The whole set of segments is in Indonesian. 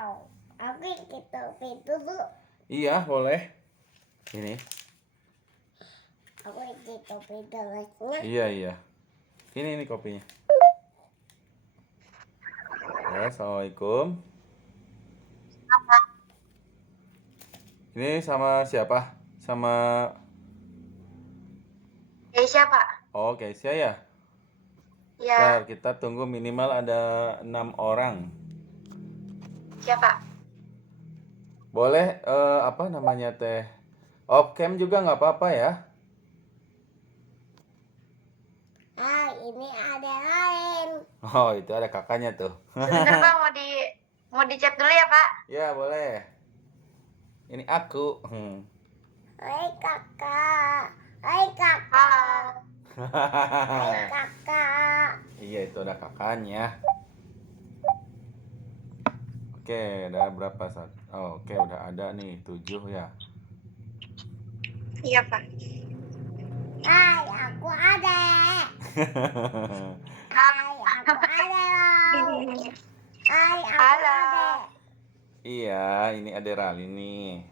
Aku ikut topi dulu. Iya, boleh. Ini. Aku ikut topi dulu. Iya. Ini kopinya. Ya, assalamualaikum. Ini sama siapa? Sama Keisha, Pak. Oh, Keisha ya? Ya, Bentar, kita tunggu minimal ada 6 orang. siapa? Boleh apa namanya teh? Off cam juga nggak apa-apa ya? Ini ada lain. Oh, itu ada kakaknya tuh. Sebentar, Pak, mau di-chat dulu ya, Pak. Ya, boleh. Ini aku. Hai kakak. Hai kakak. Hai kakak. Iya, itu ada kakaknya. Oke, udah berapa saat? Oh, oke, udah ada nih 7 ya. Iya, Pak. Hai, aku ada. Hai, aku ada loh. Hai, aku Halo. ada. Iya, ini ada Rali nih.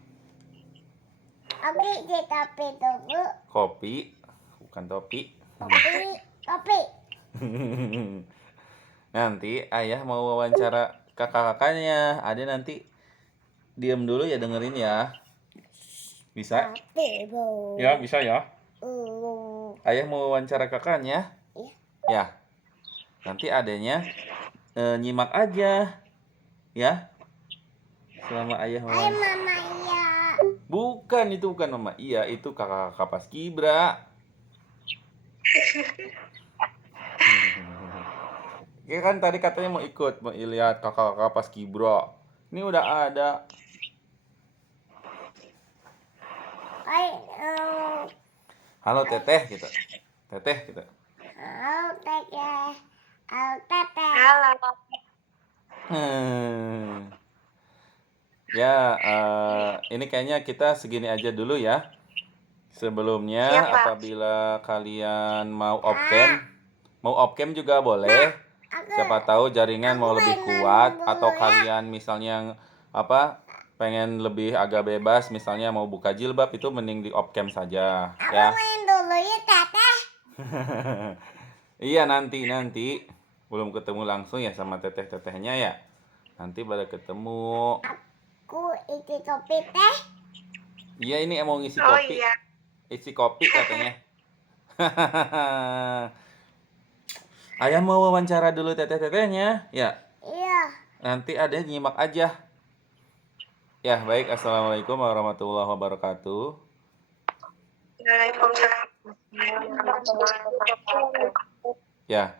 Aku ikut topi dulu. Kopi, bukan topi. Topi. Nanti ayah mau wawancara kakak-kakaknya. Ada nanti diam dulu ya, dengerin ya. Bisa? Topi bu. Ya, bisa ya. Ayah mau wawancara kakaknya. Iya. Ya. Nanti adanya nyimak aja. Ya. Selama ayah mau. Hai mama iya. Bukan, itu bukan mama. Iya, itu kakak-kakak Paskibra. Ya kan tadi katanya mau ikut, mau lihat kakak-kakak Paskibra. Ini udah ada. Hai, Halo Teteh gitu. Teteh gitu. halo teteh. Halo teteh. Halo. Ya, ini kayaknya kita segini aja dulu ya. Sebelumnya, Siap, Pak. apabila kalian mau off cam juga boleh. Siapa tahu jaringan mau lebih kuat atau kalian misalnya apa pengen lebih agak bebas, misalnya mau buka jilbab, itu mending di off cam saja Aku ya. main dulu ya teteh. Iya, nanti belum ketemu langsung ya sama teteh-tetehnya ya. Nanti pada ketemu. Aku ikut topi teh. Iya, ini mau ngisi Oh kopi. iya. Isi kopi katanya. Ayah mau wawancara dulu teteh-tetehnya. Ya, Iya. nanti ada nyimak aja. Ya, baik. Assalamualaikum warahmatullahi wabarakatuh. Waalaikumsalam. Ya,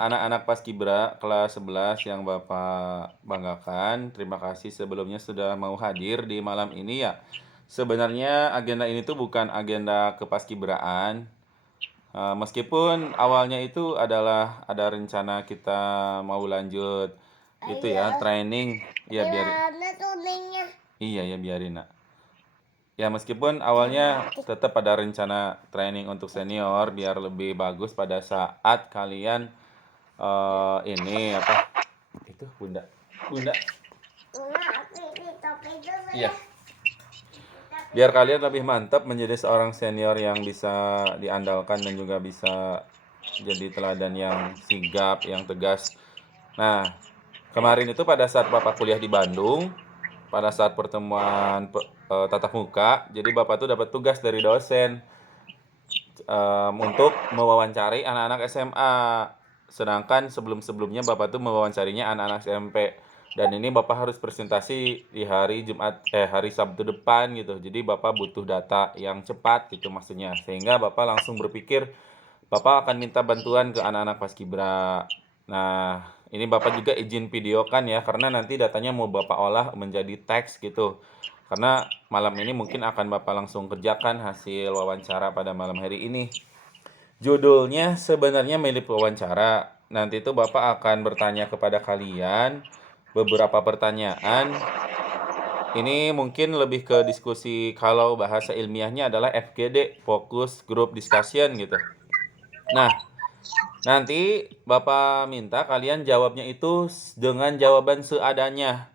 anak-anak Paskibra kelas 11 yang Bapak banggakan, terima kasih sebelumnya sudah mau hadir di malam ini ya. Sebenarnya agenda ini tuh bukan agenda kepaskibraan. Meskipun awalnya itu adalah ada rencana kita mau lanjut itu ya, training. Ya biar Gimana tuningnya? iya ya biarin nak. Ya meskipun awalnya tetap ada rencana training untuk senior biar lebih bagus pada saat kalian ini apa? Itu Bunda. Nah, aku ikut topi dulu Iya. ya. Biar kalian lebih mantap menjadi seorang senior yang bisa diandalkan dan juga bisa jadi teladan yang sigap, yang tegas. Nah, kemarin itu pada saat Bapak kuliah di Bandung, pada saat pertemuan tatap muka, jadi Bapak tuh dapat tugas dari dosen untuk mewawancari anak-anak SMA. Sedangkan sebelum-sebelumnya Bapak tuh mewawancarinya anak-anak SMP. Dan ini Bapak harus presentasi di hari hari Sabtu depan gitu. Jadi Bapak butuh data yang cepat gitu maksudnya. Sehingga Bapak langsung berpikir Bapak akan minta bantuan ke anak-anak Paskibra. Nah, ini Bapak juga izin videokan ya, karena nanti datanya mau Bapak olah menjadi teks gitu. Karena malam ini mungkin akan Bapak langsung kerjakan hasil wawancara pada malam hari ini. Judulnya sebenarnya mirip wawancara. Nanti itu Bapak akan bertanya kepada kalian beberapa pertanyaan. Ini mungkin lebih ke diskusi, kalau bahasa ilmiahnya adalah FGD, Focus Group Discussion gitu. Nah, nanti Bapak minta kalian jawabnya itu dengan jawaban seadanya.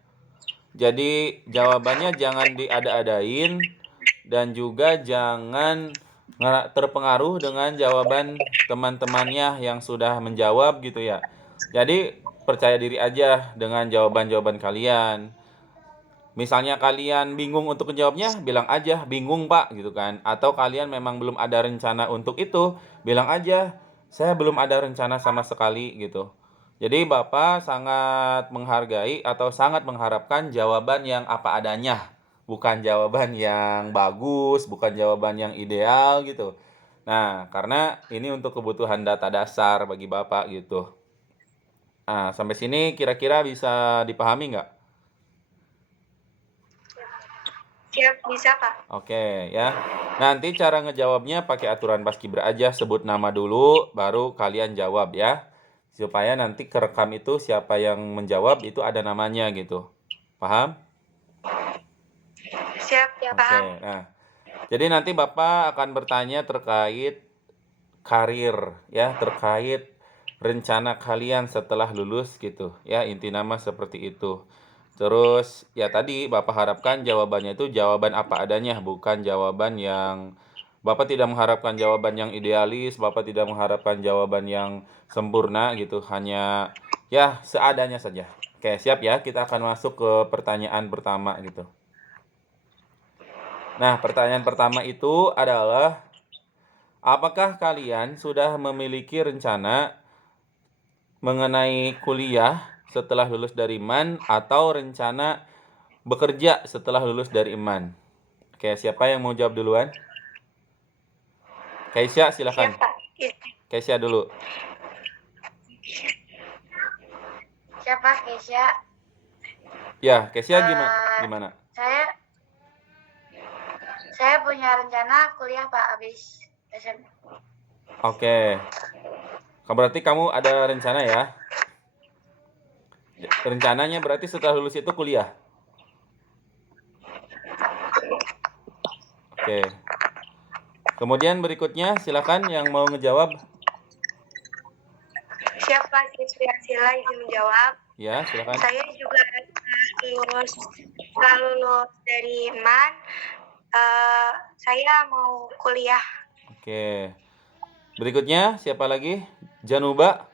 Jadi jawabannya jangan diada-adain dan juga jangan terpengaruh dengan jawaban teman-temannya yang sudah menjawab gitu ya. Jadi percaya diri aja dengan jawaban-jawaban kalian. Misalnya kalian bingung untuk menjawabnya, bilang aja bingung Pak gitu kan. Atau kalian memang belum ada rencana untuk itu, bilang aja saya belum ada rencana sama sekali gitu. Jadi Bapak sangat menghargai atau sangat mengharapkan jawaban yang apa adanya, bukan jawaban yang bagus, bukan jawaban yang ideal gitu. Nah, karena ini untuk kebutuhan data dasar bagi Bapak gitu. Nah, sampai sini kira-kira bisa dipahami nggak? Siap, bisa Pak. Oke ya. Nanti cara ngejawabnya pakai aturan paskibra aja, sebut nama dulu baru kalian jawab ya. Supaya nanti kerekam itu siapa yang menjawab itu ada namanya gitu. Paham? Siap, ya Oke. paham. Nah, jadi nanti Bapak akan bertanya terkait karir ya, terkait rencana kalian setelah lulus gitu ya, inti nama seperti itu. Terus ya tadi Bapak harapkan jawabannya itu jawaban apa adanya, bukan jawaban yang Bapak tidak mengharapkan jawaban yang idealis, Bapak tidak mengharapkan jawaban yang sempurna gitu, hanya ya seadanya saja. Oke, siap ya, kita akan masuk ke pertanyaan pertama gitu. Nah, pertanyaan pertama itu adalah apakah kalian sudah memiliki rencana mengenai kuliah setelah lulus dari MAN atau rencana bekerja setelah lulus dari MAN? Oke, siapa yang mau jawab duluan? Kaisya, silakan. Siap Pak. Kaisya dulu. Siapa Keisha? Ya, Kaisya Eh, gimana? Saya punya rencana kuliah Pak habis SMP. Oke. Berarti kamu ada rencana ya? Rencananya berarti setelah lulus itu kuliah? Oke. Kemudian berikutnya silakan yang mau ngejawab. Siapa Sila izin menjawab? Ya, silakan. Saya juga setelah lulus dari MAN, saya mau kuliah. Oke. Berikutnya siapa lagi? Januba.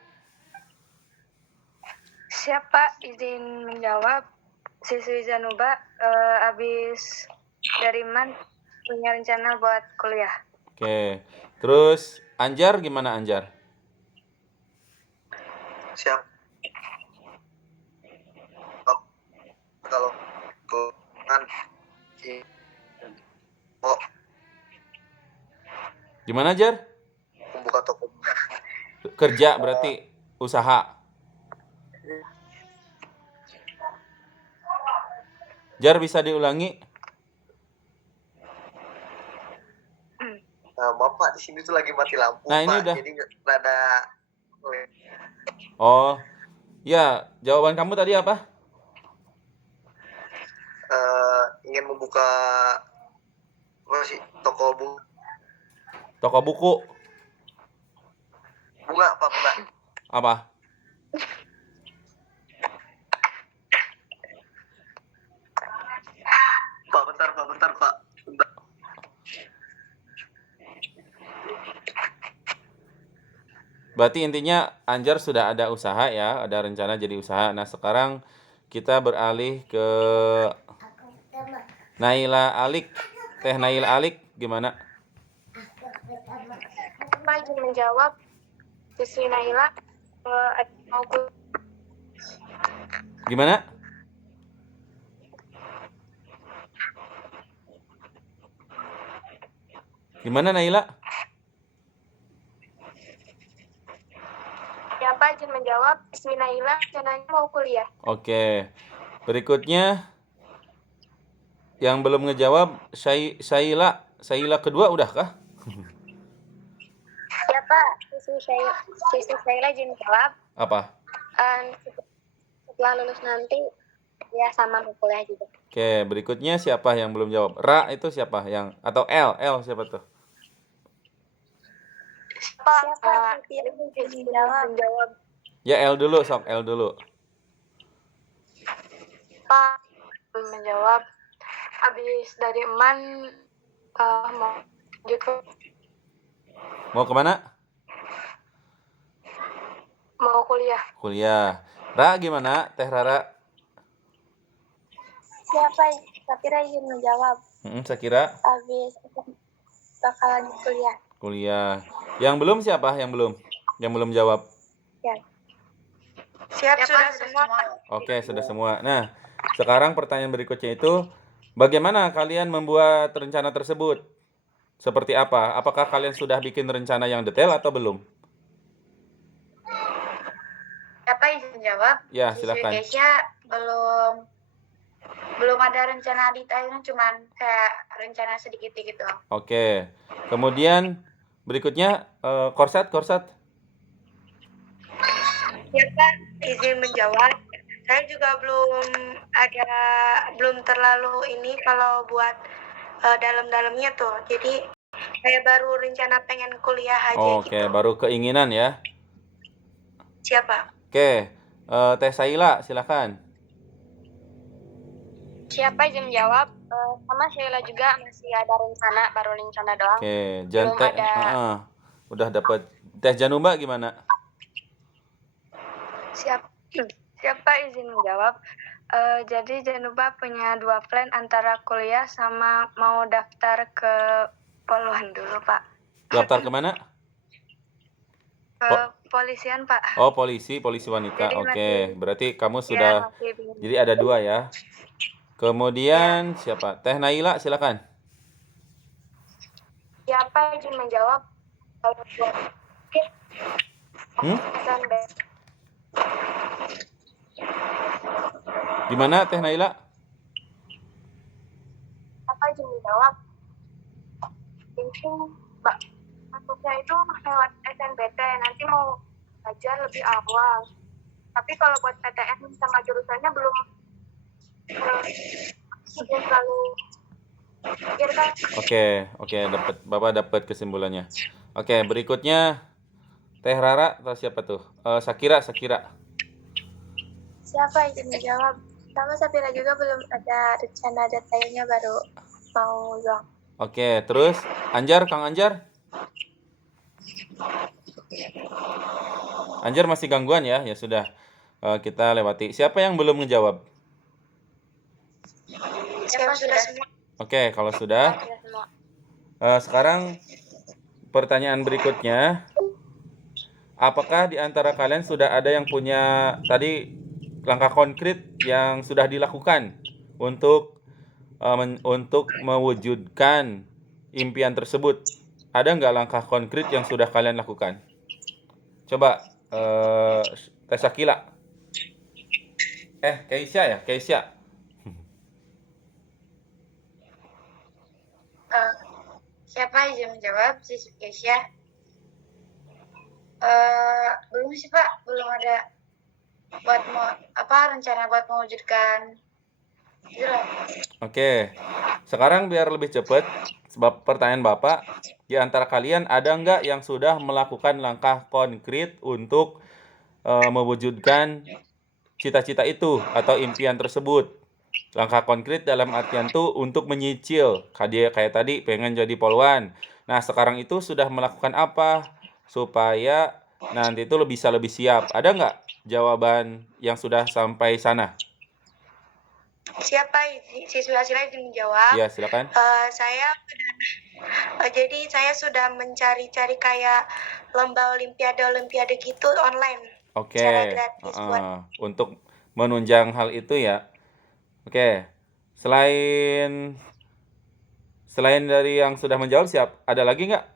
Siapa izin menjawab? Siswi Zanuba habis dari MAN punya rencana buat kuliah. Oke. Terus Anjar gimana Anjar? Siap. Kalau kan Gimana Jar? membuka toko. Kerja berarti usaha. Jar bisa diulangi? Nah, Bapak di sini tuh lagi mati lampu, Nah, ini Pak. udah. Jadi rada Oh. Ya, jawaban kamu tadi apa? ingin membuka apa sih? Toko bunga. Toko buku. Bunga, Pak, bunga. Apa? Pak, bentar, Pak. Bentar. Berarti intinya Anjar sudah ada usaha ya, ada rencana jadi usaha. Nah, sekarang kita beralih ke Naila Alik. Teh Naila Alik gimana? Pak izin menjawab. Siswi Naila mau Gimana? Gimana Naila? Siapa izin menjawab? Siswi Naila rencananya mau kuliah. Oke. Berikutnya yang belum ngejawab Saila kedua udah kah? Siapa? Siswi Naila izin menjawab. Apa? Setelah lulus nanti ya sama mau kuliah juga. Oke, berikutnya siapa yang belum jawab? Ra itu siapa yang atau L siapa tuh? Siapa? Izin menjawab. Ya L dulu, sok L dulu. Pak, belum menjawab. Habis dari Eman mau lanjut ke Mau kemana? mau kuliah. Kuliah. Ra gimana? Teh Rara? Siapa? Sapira izin menjawab. Sakira Habis bakal lanjut kuliah. kuliah. Yang belum siapa? Yang belum? Yang belum jawab. Ya. Siap sudah semua. Oke, sudah semua. Nah, sekarang pertanyaan berikutnya itu, bagaimana kalian membuat rencana tersebut? Seperti apa? Apakah kalian sudah bikin rencana yang detail atau belum? Siapa izin menjawab? Ya, Siswi silakan. Keisha belum ada rencana detailnya, cuman kayak rencana sedikit-sedikit doang. Oke. Kemudian berikutnya Korsat. Siapa izin menjawab? Saya juga belum terlalu ini kalau buat dalam-dalamnya tuh. Jadi saya baru rencana pengen kuliah aja Oke, gitu. baru keinginan ya. Siapa? Oke. Teh Saila, silakan. Siapa izin menjawab? Sama Sheila juga masih ada rencana, baru rencana doang. Oke, Belum Teh ada. udah dapat. Teh Janumba gimana? Siapa izin menjawab? Jadi Januba punya 2 plan antara kuliah sama mau daftar ke poluan dulu, Pak. Daftar kemana? Ke polisian, Pak. Oh, polisi wanita. Jadi Oke, berarti kamu Ya, sudah. masih bingung. Jadi ada 2 ya. Kemudian siapa? Teh Naila, silakan. Siapa izin menjawab? Kalau buat SNB. Gimana Teh Naila? Siapa izin menjawab? Mungkin masuknya itu lewat SNBT, nanti mau belajar lebih awal. Tapi kalau buat PTN sama jurusannya belum terlalu pikirkan. Oke, Bapak dapat kesimpulannya. Oke, berikutnya Teh Rara atau siapa tuh? Sakira. Siapa izin menjawab? Sama Sapira juga belum ada rencana detailnya, baru mau doang. Oke, terus Kang Anjar? Anjar masih gangguan ya? Ya sudah. Kita lewati. Siapa yang belum ngejawab? Siapa sudah semua? Oke, kalau sudah. Sekarang pertanyaan berikutnya. Apakah di antara kalian sudah ada yang punya tadi langkah konkret yang sudah dilakukan untuk mewujudkan impian tersebut? Ada nggak langkah konkret yang sudah kalian lakukan? Coba Teh Sakila. Keisha. Siapa izin menjawab? Siswi Keisha. Belum sih, Pak. Belum ada rencana buat mewujudkan itu loh. Oke. Sekarang biar lebih cepat, sebab pertanyaan Bapak, di antara kalian ada nggak yang sudah melakukan langkah konkret untuk mewujudkan cita-cita itu atau impian tersebut? Langkah konkret dalam artian tuh untuk menyicil. Kayak tadi pengen jadi poluan. Nah, sekarang itu sudah melakukan apa supaya nanti itu bisa lebih siap? Ada nggak jawaban yang sudah sampai sana? Siapa siswi Asila izin menjawab? Ya, silakan. Jadi saya sudah mencari-cari kayak lomba olimpiade gitu online. Oke. Secara gratis untuk menunjang hal itu ya. Oke. Selain dari yang sudah menjawab, ada lagi nggak?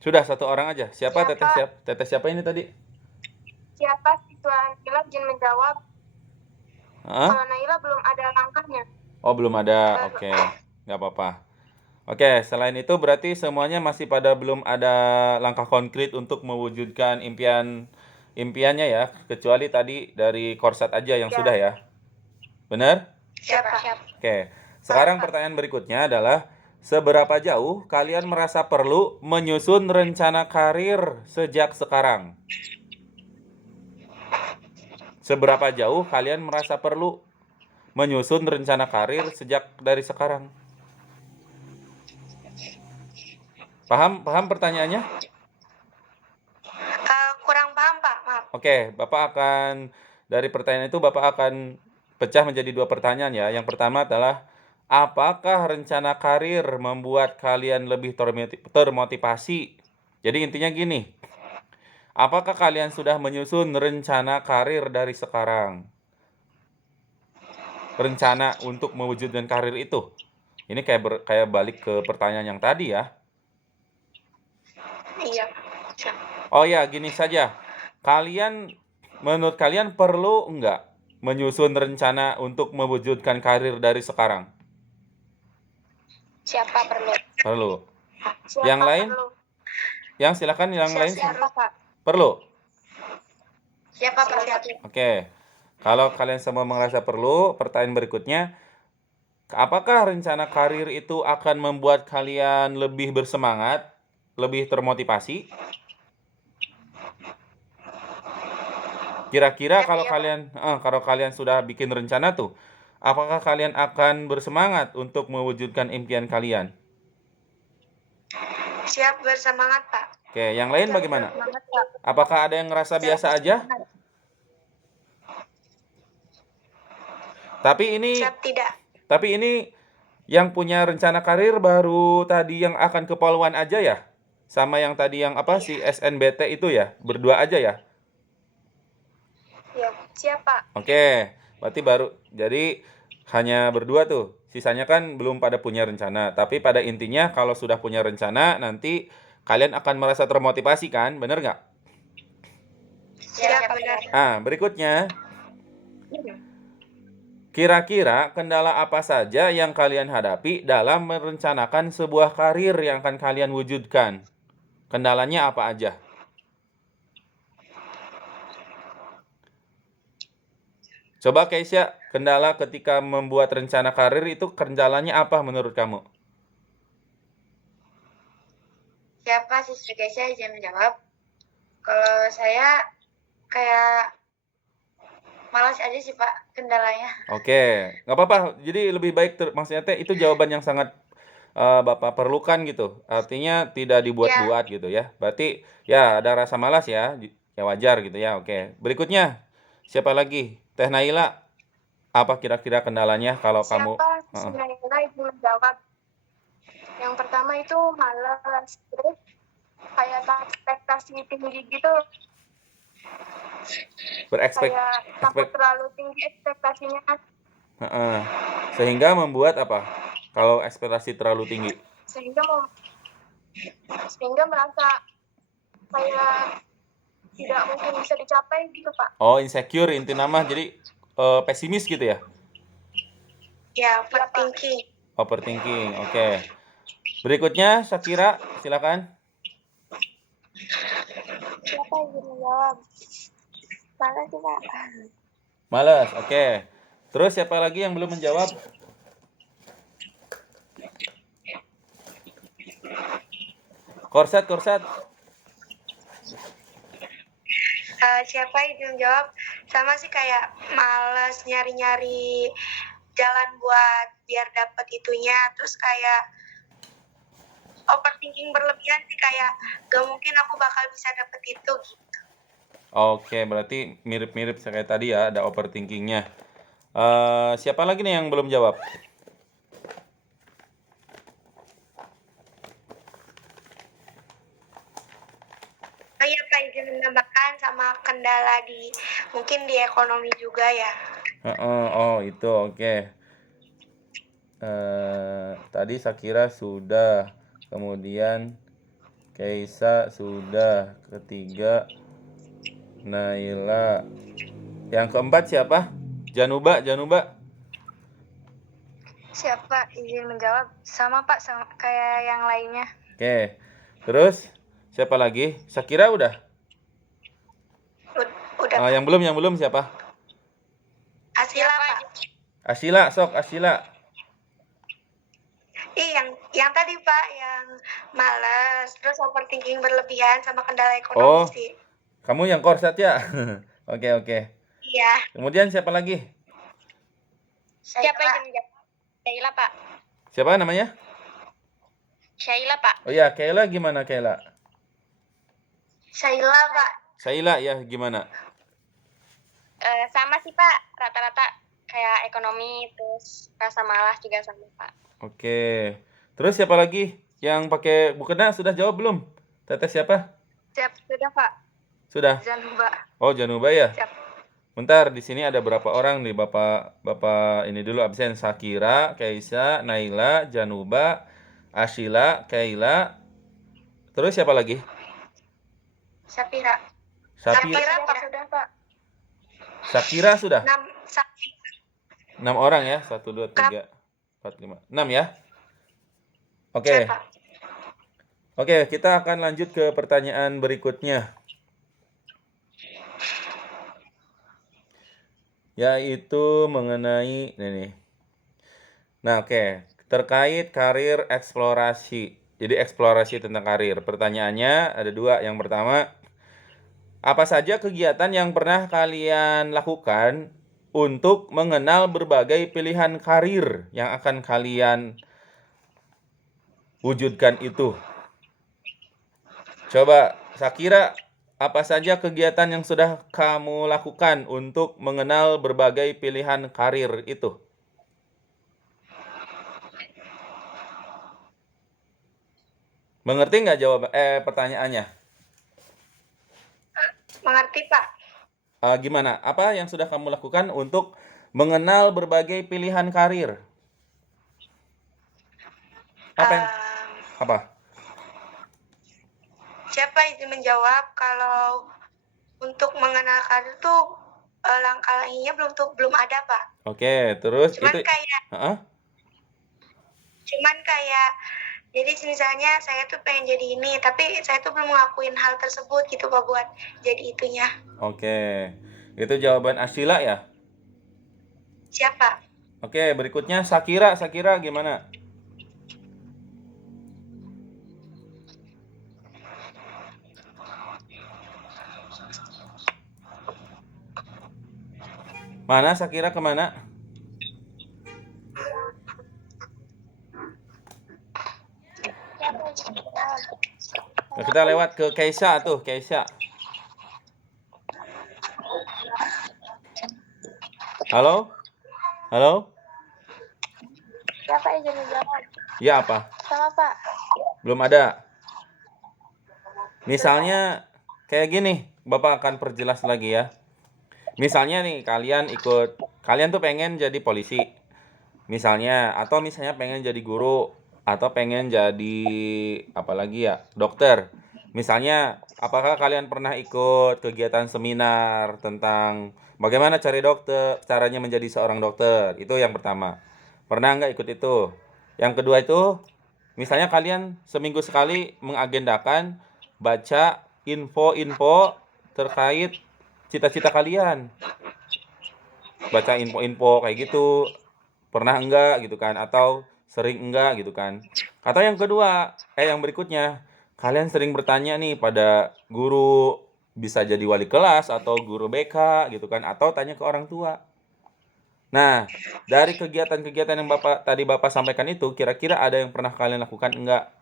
Sudah satu orang aja. Siapa? Teteh siapa ini tadi? Siapa siswa Naila izin menjawab? Kalau Naila belum ada langkahnya. Oh, belum ada. Oke. Nggak apa-apa. Oke, selain itu berarti semuanya masih pada belum ada langkah konkret untuk mewujudkan impiannya ya, kecuali tadi dari Korsat aja yang sudah ya. Benar? Siap. Oke. Sekarang pertanyaan berikutnya adalah seberapa jauh kalian merasa perlu menyusun rencana karir sejak sekarang? Seberapa jauh kalian merasa perlu menyusun rencana karir sejak dari sekarang? Paham pertanyaannya? Kurang paham Pak, maaf. Oke, dari pertanyaan itu Bapak akan pecah menjadi 2 pertanyaan ya. Yang pertama adalah, apakah rencana karir membuat kalian lebih termotivasi? Jadi intinya gini, apakah kalian sudah menyusun rencana karir dari sekarang? Rencana untuk mewujudkan karir itu. Ini kayak balik ke pertanyaan yang tadi ya. Iya. Siap. Oh ya, gini saja. Menurut kalian perlu enggak menyusun rencana untuk mewujudkan karir dari sekarang? Siapa perlu? Perlu. Siapa Yang lain? perlu? Silakan yang lain. Siapa Pak? Perlu. Siapa Pak? Oke. Kalau kalian semua merasa perlu, pertanyaan berikutnya, apakah rencana karir itu akan membuat kalian lebih bersemangat, lebih termotivasi? Kira-kira kalau kalian sudah bikin rencana tuh, apakah kalian akan bersemangat untuk mewujudkan impian kalian? Siap bersemangat Pak. Oke, yang lain bagaimana? Semangat Pak. Apakah ada yang ngerasa biasa aja? Siap tidak. Tapi ini yang punya rencana karir baru tadi yang akan ke Poluan aja ya? Sama yang tadi yang si SNBT itu ya? Berdua aja ya? Ya, siap Pak. Oke, berarti jadi hanya berdua tuh. Sisanya kan belum pada punya rencana. Tapi pada intinya kalau sudah punya rencana, nanti kalian akan merasa termotivasi kan? Bener nggak? Siap benar. Nah, berikutnya. Kira-kira kendala apa saja yang kalian hadapi dalam merencanakan sebuah karir yang akan kalian wujudkan? Kendalanya apa aja? Coba Keisha, kendala ketika membuat rencana karir itu kendalanya apa menurut kamu? Siapa siswi Keisha izin menjawab? Kalau saya kayak malas aja sih Pak kendalanya. Oke, nggak apa-apa. Jadi lebih baik maksudnya itu jawaban yang sangat Bapak perlukan gitu. Artinya tidak dibuat-buat gitu ya. Berarti ya ada rasa malas ya. Ya wajar gitu ya. Oke. Berikutnya siapa lagi? Teh Naila. Apa kira-kira kendalanya kalau kamu? Siapa? Naila itu menjawab. Yang pertama itu malas, terus kayak ekspektasi tinggi gitu. Kayak takut terlalu tinggi ekspektasinya. Sehingga membuat apa? Kalau ekspektasi terlalu tinggi? Sehingga merasa kayak tidak mungkin bisa dicapai gitu Pak. Oh, insecure inti nama, jadi pesimis gitu ya? Ya, overthinking. Overthinking, oke. Berikutnya, Shakira, silakan. Siapa yang menjawab? Malas sih Pak. Malas, oke. Terus siapa lagi yang belum menjawab? Korset. Siapa yang jawab? Sama sih kayak males nyari-nyari jalan buat biar dapet itunya. Terus kayak overthinking berlebihan sih, kayak gak mungkin aku bakal bisa dapet itu gitu. Oke, berarti mirip-mirip kayak tadi ya, ada overthinkingnya. Siapa lagi nih yang belum jawab? Iya Pak, izin menambahkan sama kendala mungkin di ekonomi juga ya. Oh itu oke. Tadi Shakira sudah, kemudian Keisa sudah, ketiga Naila, yang keempat siapa? Januba. Siapa izin menjawab? Sama Pak, sama kayak yang lainnya. Oke, terus siapa lagi? Shakira udah? Udah. Yang belum siapa? Asila Pak. Asila. Yang tadi Pak, yang malas, terus overthinking berlebihan sama kendala ekonomi sih. Kamu yang korset ya? Oke. Iya. Kemudian siapa lagi? Siapa izin menjawab? Syaila, Pak. Siapa namanya? Syaila, Pak. Oh ya, Kayla gimana Kayla? Syaila, Pak. Syaila ya gimana? Sama sih, Pak. Rata-rata kayak ekonomi, terus rasa malas juga sama, Pak. Oke. Terus siapa lagi yang pakai mukena sudah jawab belum? Teteh siapa? Siap, sudah, Pak. Sudah. Januba. Oh, Januba ya. Siap. Bentar, di sini ada berapa orang nih Bapak ini dulu absen. Sakira, Kaisa, Naila, Januba, Ashila, Kayla. Terus siapa lagi? Syafira. Syafira. Pak, sudah, Pak. Syakira sudah. 6. 6 orang ya. 1 2 3 4 5 6 ya. Oke. Siap, Pak. Oke, kita akan lanjut ke pertanyaan berikutnya. Yaitu mengenai ini. Nah, oke, terkait karir eksplorasi. Jadi eksplorasi tentang karir. Pertanyaannya ada 2. Yang pertama, apa saja kegiatan yang pernah kalian lakukan untuk mengenal berbagai pilihan karir yang akan kalian wujudkan itu? Coba, Sakira, apa saja kegiatan yang sudah kamu lakukan untuk mengenal berbagai pilihan karir itu? Mengerti nggak pertanyaannya? Mengerti, Pak. Gimana? Apa yang sudah kamu lakukan untuk mengenal berbagai pilihan karir? Apa? Siapa izin menjawab kalau untuk mengenal karir tuh langkah-langkahnya belum ada, Pak. Oke, terus Cuman itu kayak jadi misalnya saya tuh pengen jadi ini, tapi saya tuh belum ngelakuin hal tersebut gitu, Pak, buat jadi itunya. Oke. Itu jawaban Ashila ya? Siapa? Oke, berikutnya Sakira. Sakira gimana? Mana Sakira kemana? Nah, kita lewat ke Keisha tuh, Keisha. Halo? Halo? Siapa izin menjawab? Ya apa? Sama, Pak. Belum ada. Misalnya kayak gini, Bapak akan perjelas lagi ya. Misalnya nih kalian tuh pengen jadi polisi. Misalnya pengen jadi guru atau pengen jadi apalagi ya, dokter. Misalnya, apakah kalian pernah ikut kegiatan seminar tentang bagaimana caranya menjadi seorang dokter? Itu yang pertama. Pernah nggak ikut itu? Yang kedua itu, misalnya kalian seminggu sekali mengagendakan baca info-info terkait cita-cita kalian. Baca info-info kayak gitu. Pernah enggak gitu kan? Atau sering enggak gitu kan? Atau yang kedua, yang berikutnya, kalian sering bertanya nih pada guru, bisa jadi wali kelas atau guru BK gitu kan, atau tanya ke orang tua. Nah, dari kegiatan-kegiatan yang Bapak sampaikan itu, kira-kira ada yang pernah kalian lakukan enggak?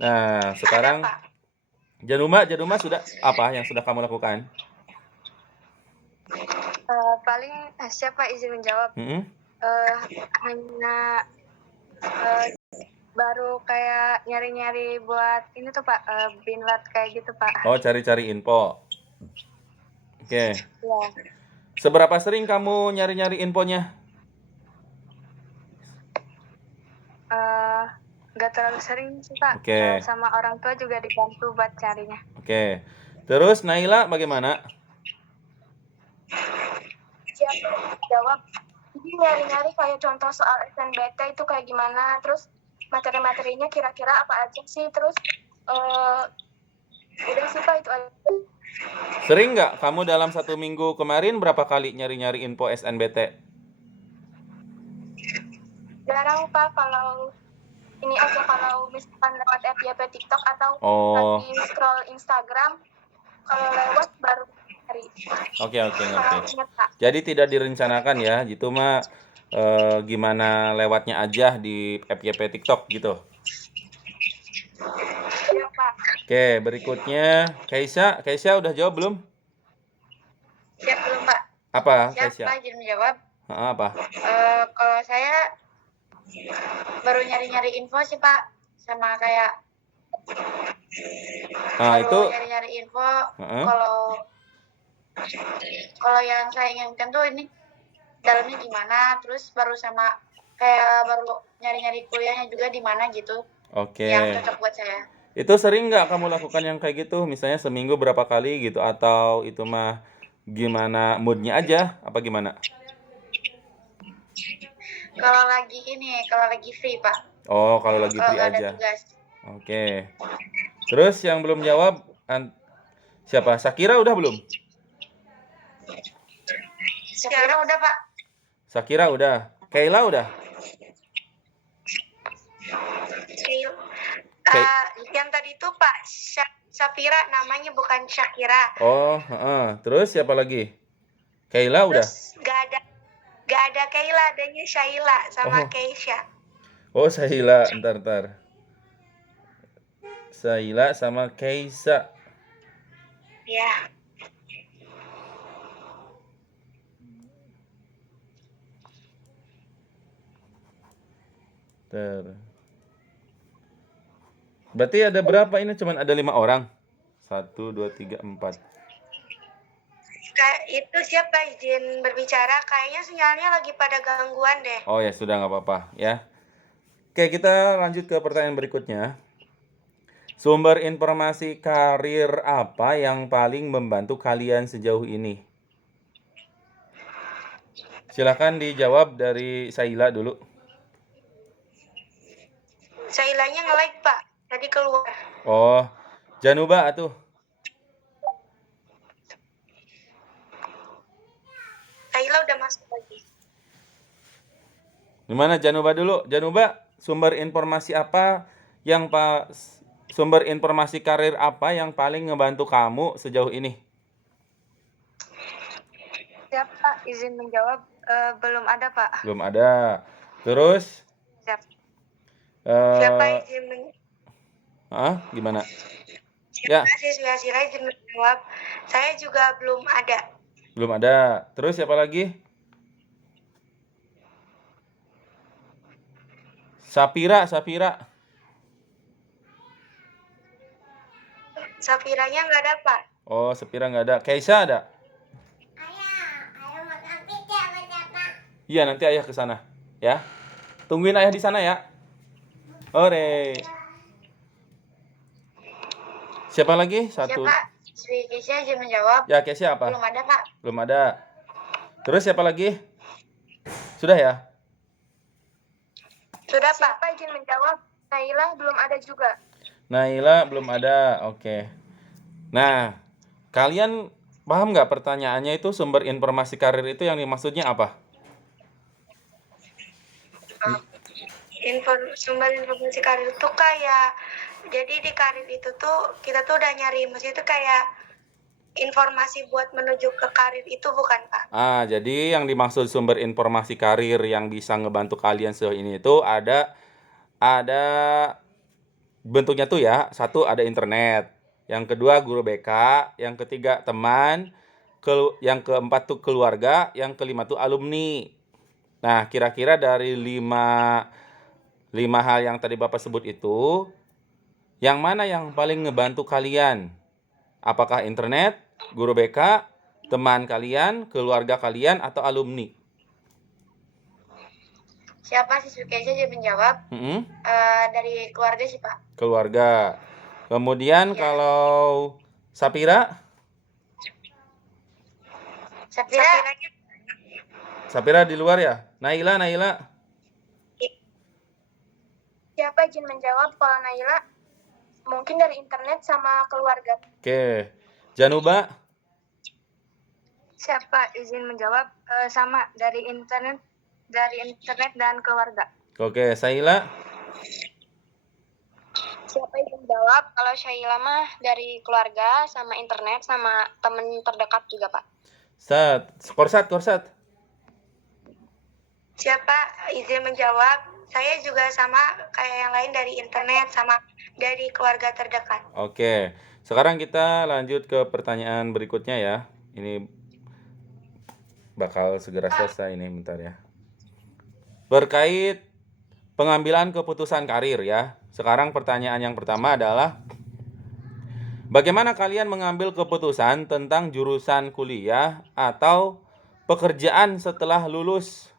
Nah, sekarang Januma sudah apa yang sudah kamu lakukan? Paling siapa izin menjawab? Hanya baru kayak nyari-nyari buat ini tuh, Pak, binlat kayak gitu, Pak. Oh, cari-cari info. Oke. Ya. Seberapa sering kamu nyari-nyari infonya? Nggak terlalu sering sih, Pak. Oke. Sama orang tua juga dibantu buat carinya. Oke. Terus Naila bagaimana? Siapa jawab? Jadi nyari-nyari kayak contoh soal SNBT itu kayak gimana, terus materi-materinya kira-kira apa aja sih, terus udah sih, Pak, itu aja. Sering nggak kamu dalam 1 minggu kemarin berapa kali nyari-nyari info SNBT? Jarang, Pak, kalau ini aja, kalau misalkan lewat FYP TikTok atau lagi scroll Instagram, kalau lewat baru hari. Oke, ngerti. Ingat, Pak. Jadi tidak direncanakan ya, gitu mah gimana lewatnya aja di FYP TikTok gitu. Iya, Pak. Oke, berikutnya Keisha udah jawab belum? Siap belum, Pak? Apa, Siap, Keisha? Pak, izin menjawab. Apa? Kalau saya baru nyari-nyari info sih, Pak. Sama kayak Nah, baru itu nyari-nyari info. Heeh. Kalau yang saya inginkan tuh ini dalamnya gimana, terus baru sama kayak baru nyari-nyari kuliahnya juga di mana gitu. Oke. Yang cocok buat saya. Itu sering nggak kamu lakukan yang kayak gitu? Misalnya seminggu berapa kali gitu, atau itu mah gimana moodnya aja? Apa gimana? Kalau lagi free, Pak. Oh, kalau lagi Kalau free nggak ada aja. tugas. Oke. Terus yang belum jawab siapa? Sakira udah belum? Sekarang udah, Pak. Sakira udah. Kayla udah. Yang tadi itu Pak Safira, namanya bukan Syakira. Oh, terus siapa lagi? Kayla udah. Terus gak ada Kayla, adanya Syaila sama Oh. Keisha. Oh, Sahila, ntar. Sahila sama Keisha. Ya. Berarti ada berapa ini? Cuman ada 5 orang. 1, 2, 3, 4. Itu siapa izin berbicara? Kayaknya sinyalnya lagi pada gangguan deh. Oh ya sudah, nggak apa-apa ya. Oke, kita lanjut ke pertanyaan berikutnya. Sumber informasi karir apa yang paling membantu kalian sejauh ini? Silakan dijawab dari Saila dulu. Sailanya nge-like Pak, tadi keluar. Oh, Januba atuh. Saila udah masuk lagi. Gimana Januba dulu? Januba, sumber informasi karir apa yang paling ngebantu kamu sejauh ini? Siap, Pak, izin menjawab. Belum ada, Pak. Belum ada. Terus? Siap. Siapa izin gimana? Ya. Siswa izin menjawab. Saya juga belum ada. Belum ada. Terus siapa lagi? Safira. Safiranya nggak ada Pak. Oh, Safira nggak ada. Keisha ada? Ayah makan pizza sama siapa? Iya, nanti ayah ke sana, ya. Tungguin ayah di sana ya. Ore. Siapa lagi? Satu. Siapa? Sri Keisha izin menjawab. Ya, Keisha apa? Belum ada, Pak. Belum ada. Terus siapa lagi? Sudah ya? Sudah Pak. Siapa izin menjawab? Naila belum ada juga. Naila belum ada. Oke. Nah, kalian paham nggak pertanyaannya itu sumber informasi karir itu yang dimaksudnya apa? Sumber informasi karir itu kayak, jadi di karir itu tuh kita tuh udah nyari, maksudnya itu kayak informasi buat menuju ke karir itu, bukan Pak? Jadi yang dimaksud sumber informasi karir yang bisa ngebantu kalian sejauh ini itu ada bentuknya tuh ya. Satu, ada internet. Yang kedua, guru BK. Yang ketiga, teman. Yang keempat tuh keluarga. Yang kelima tuh alumni. Nah, kira-kira dari 5 hal yang tadi Bapak sebut itu, yang mana yang paling ngebantu kalian? Apakah internet, guru BK, teman kalian, keluarga kalian, atau alumni? Siapa sih Sri Keisha izin menjawab? Dari keluarga sih, Pak. Keluarga. Kemudian kalau Safira? Safira di luar ya? Naila? Siapa izin menjawab? Kalau Naila mungkin dari internet sama keluarga. Oke. Januba? Siapa izin menjawab? Sama dari internet dan keluarga. Oke, Saila? Siapa izin jawab? Kalau Syaila mah dari keluarga, sama internet, sama temen terdekat juga, Pak. Korsat. Siapa izin menjawab? Saya juga sama kayak yang lain dari internet sama dari keluarga terdekat. Oke. Sekarang kita lanjut ke pertanyaan berikutnya ya. Ini bakal segera selesai ini, bentar ya. Berkait pengambilan keputusan karir ya. Sekarang pertanyaan yang pertama adalah bagaimana kalian mengambil keputusan tentang jurusan kuliah atau pekerjaan setelah lulus?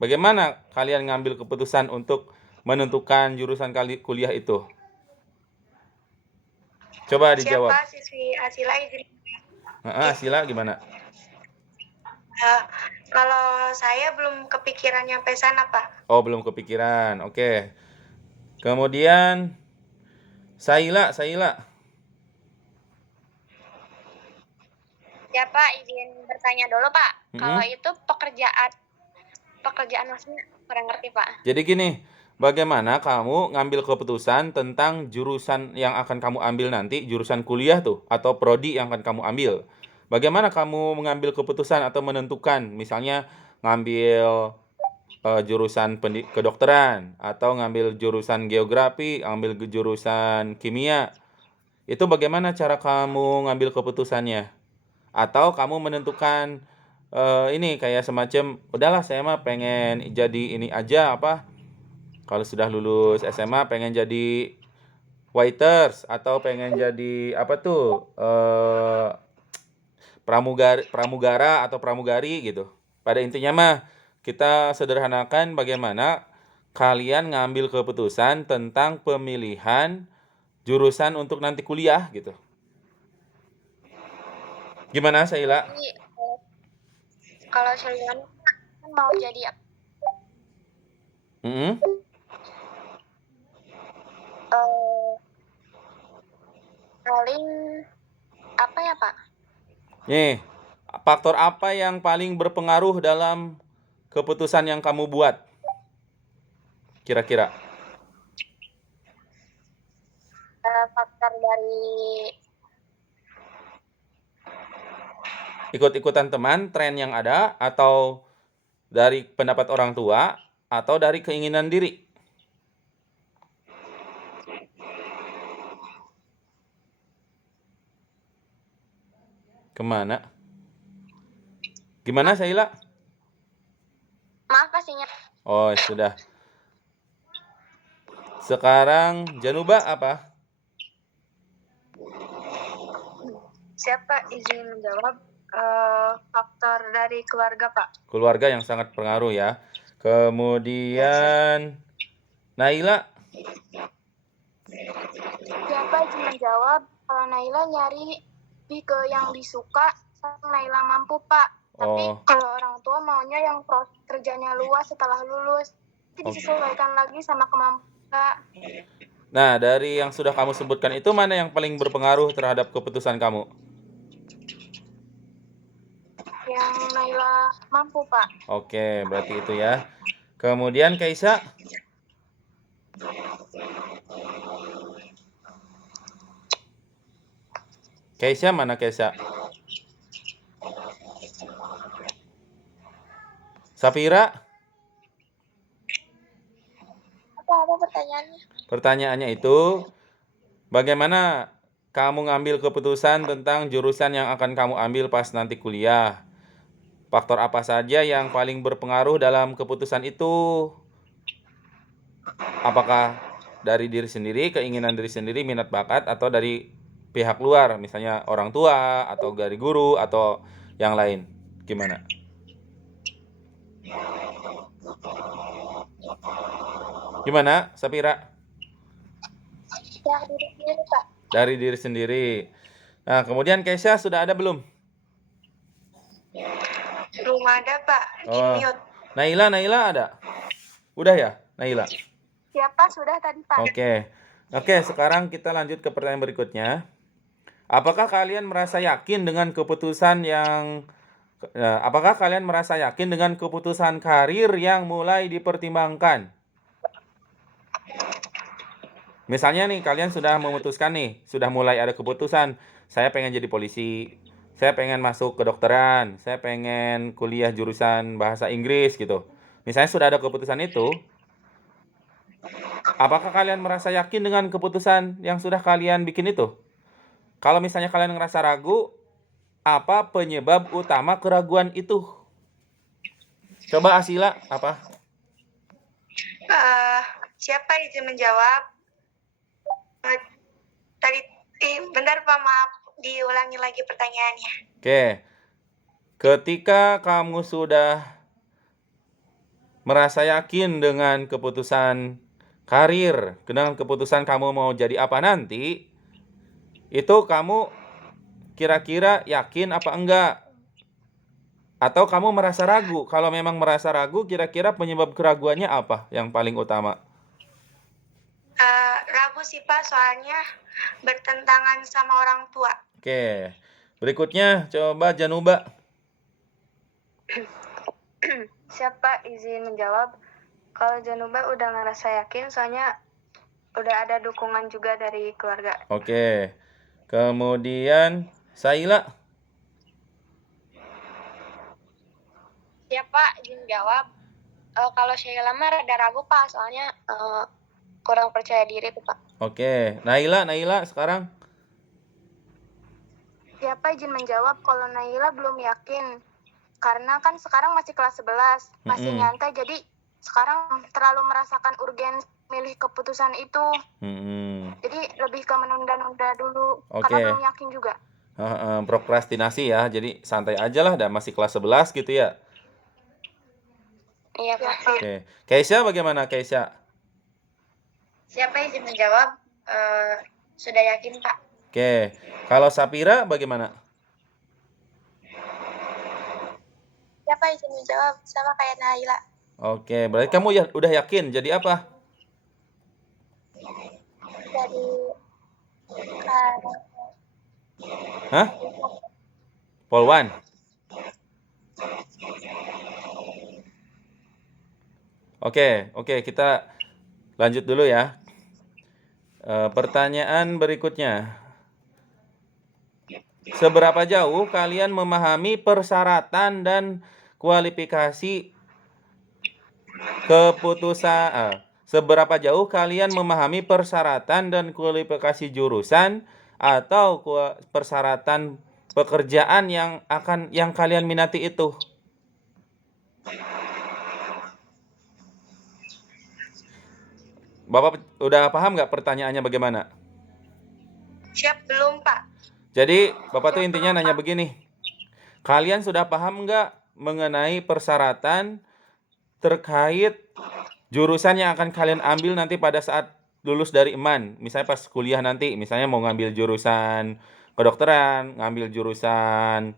Bagaimana kalian ngambil keputusan untuk menentukan jurusan kuliah itu? Coba dijawab. Siapa siswi Asila izin? Sila gimana? Kalau saya belum kepikiran nyampe sana, Pak. Oh, belum kepikiran. Oke. Kemudian Saila. Ya, Pak, izin bertanya dulu, Pak. Mm-mm. Kalau itu pekerjaan maksudnya kurang ngerti, Pak. Jadi gini, bagaimana kamu ngambil keputusan tentang jurusan yang akan kamu ambil nanti, jurusan kuliah tuh, atau prodi yang akan kamu ambil? Bagaimana kamu mengambil keputusan atau menentukan, misalnya ngambil jurusan kedokteran, atau ngambil jurusan geografi, ngambil jurusan kimia? Itu bagaimana cara kamu ngambil keputusannya? Atau kamu menentukan ini kayak semacam udahlah saya mah pengen jadi ini aja apa, kalau sudah lulus SMA pengen jadi waiters atau pengen jadi apa tuh pramugara atau pramugari gitu. Pada intinya mah kita sederhanakan bagaimana kalian ngambil keputusan tentang pemilihan jurusan untuk nanti kuliah gitu. Gimana Saila? Jadi, kalau Syaila kan mau jadi paling apa ya, Pak? Nih, faktor apa yang paling berpengaruh dalam keputusan yang kamu buat? Kira-kira. Faktor dari Ikut-ikutan teman, tren yang ada, atau dari pendapat orang tua, atau dari keinginan diri? Kemana? Gimana Saila? maaf pastinya. Oh, sudah. Sekarang Januba apa? Siapa izin menjawab? Faktor dari keluarga, Pak. Keluarga yang sangat pengaruh ya. Kemudian Naila. Siapa izin menjawab? Kalau Naila nyari lebih ke yang disuka, Naila mampu, Pak. Tapi kalau orang tua maunya yang kerjanya luas setelah lulus. Itu disesuaikan lagi sama kemampuan, Pak. Nah, dari yang sudah kamu sebutkan itu mana yang paling berpengaruh terhadap keputusan kamu? Yang Naila mampu, Pak. Oke, berarti itu ya. Kemudian Kaisa. Kaisa mana Kaisa? Safira? Apa pertanyaannya? Pertanyaannya itu, bagaimana kamu ngambil keputusan tentang jurusan yang akan kamu ambil pas nanti kuliah? Faktor apa saja yang paling berpengaruh dalam keputusan itu? Apakah dari diri sendiri, keinginan diri sendiri, minat bakat, atau dari pihak luar, misalnya orang tua, atau dari guru, atau yang lain? Gimana? Gimana, Safira? Yang diri sendiri, Pak. Dari diri sendiri. Nah, kemudian Keisha sudah ada belum? Belum ada, Pak. Mute. Naila ada? Udah ya, Naila? Siapa sudah tadi, Pak? Oke, sekarang kita lanjut ke pertanyaan berikutnya. Apakah kalian merasa yakin dengan keputusan karir yang mulai dipertimbangkan? Misalnya nih, kalian sudah memutuskan nih, sudah mulai ada keputusan, saya pengen jadi polisi, saya pengen masuk kedokteran, saya pengen kuliah jurusan bahasa Inggris gitu. Misalnya sudah ada keputusan itu, apakah kalian merasa yakin dengan keputusan yang sudah kalian bikin itu? Kalau misalnya kalian ngerasa ragu, apa penyebab utama keraguan itu? Coba Asila, apa? Siapa izin menjawab? Tadi, bentar Pak, maaf, diulangi lagi pertanyaannya. Oke. Ketika kamu sudah merasa yakin dengan keputusan karir, dengan keputusan kamu mau jadi apa nanti, itu kamu kira-kira yakin apa enggak? Atau kamu merasa ragu? Kalau memang merasa ragu, kira-kira penyebab keraguannya apa yang paling utama? Ragu sih Pak, soalnya bertentangan sama orang tua. Oke. Berikutnya, coba Januba. Siapa izin menjawab? Kalau Januba udah ngerasa yakin, soalnya udah ada dukungan juga dari keluarga. Oke. Kemudian, Saila. Siapa izin jawab? Kalau saya lama rada ragu Pak, soalnya kurang percaya diri tuh Pak. Oke. Naila sekarang. Siapa izin menjawab? Kalau Naila belum yakin, karena kan sekarang masih kelas 11, masih nyantai, jadi sekarang terlalu merasakan urgen milih keputusan itu. Jadi lebih ke menunda-nunda dulu, karena belum yakin juga. Prokrastinasi ya, jadi santai aja lah, dan masih kelas 11 gitu ya. Iya Pak. Oke. Keisha bagaimana Keisha? Siapa izin menjawab? Sudah yakin Pak. Oke. Kalau Sapira bagaimana? Siapa izin menjawab? Sama kayak Naila. Oke, berarti kamu ya udah yakin jadi apa? Jadi Hah? Polwan. Oke, kita lanjut dulu ya. Pertanyaan berikutnya. Seberapa jauh kalian memahami persyaratan dan kualifikasi keputusan? Seberapa jauh kalian memahami persyaratan dan kualifikasi jurusan atau persyaratan pekerjaan yang kalian minati itu? Bapak udah paham nggak pertanyaannya bagaimana? siap belum Pak? Jadi Bapak tuh intinya nanya begini. Kalian sudah paham nggak mengenai persyaratan terkait jurusan yang akan kalian ambil nanti pada saat lulus dari EMAN? Misalnya pas kuliah nanti, misalnya mau ngambil jurusan kedokteran, ngambil jurusan